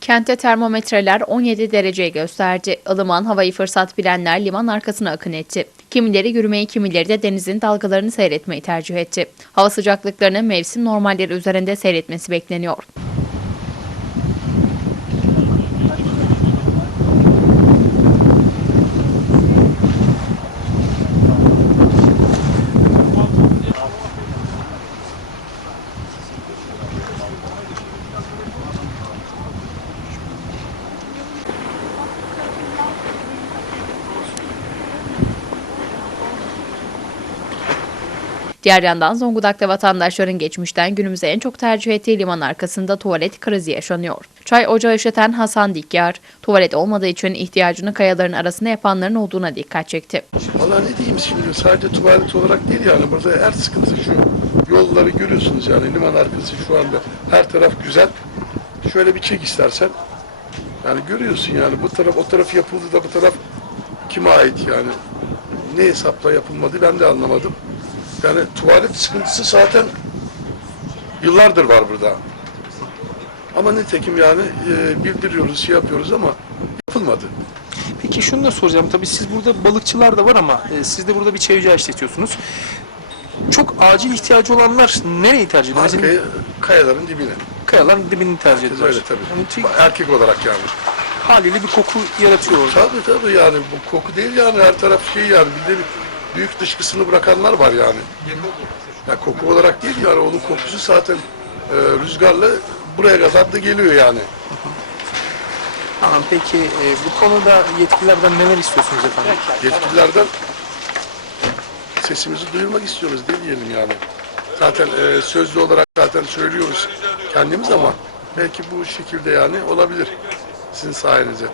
Kentte termometreler 17 dereceyi gösterdi. Ilıman havayı fırsat bilenler liman arkasına akın etti. Kimileri yürümeyi, kimileri de denizin dalgalarını seyretmeyi tercih etti. Hava sıcaklıklarının mevsim normalleri üzerinde seyretmesi bekleniyor. Diğer yandan Zonguldak'ta vatandaşların geçmişten günümüze en çok tercih ettiği liman arkasında tuvalet krizi yaşanıyor. Çay ocağı işleten Hasan Dikyar, tuvalet olmadığı için ihtiyacını kayaların arasında yapanların olduğuna dikkat çekti. Valla ne diyeyim şimdi sadece tuvalet olarak değil yani burada her sıkıntı şu yolları görüyorsunuz yani liman arkası şu anda her taraf güzel. Şöyle bir çek istersen. Yani görüyorsun yani bu taraf o taraf yapıldı da bu taraf kime ait yani. Ne hesapla yapılmadı ben de anlamadım. Yani tuvalet sıkıntısı zaten yıllardır var burada. Ama nitekim yani e, bildiriyoruz, şey yapıyoruz ama yapılmadı. Peki şunu da soracağım. Tabii siz burada balıkçılar da var ama e, siz de burada bir ocağı işletiyorsunuz. Çok acil ihtiyacı olanlar nereyi tercih ediyor? Mesela Arkaya, kayaların dibine. kayaların dibini tercih ediyorlar. öyle tabii. Yani tü- Erkek olarak yani. haliyle bir koku yaratıyor orada. Tabii tabii yani bu koku değil yani her taraf şey yani bir de bir büyük dışkısını bırakanlar var yani. Ya koku olarak değil yani onun kokusu zaten e, rüzgarla buraya kadar da geliyor yani. Tamam peki e, bu konuda yetkililerden neler istiyorsunuz efendim? Yetkililerden sesimizi duyurmak istiyoruz değil diyelim yani. Zaten e, sözlü olarak zaten söylüyoruz kendimiz ama belki bu şekilde yani olabilir sizin sayenizde.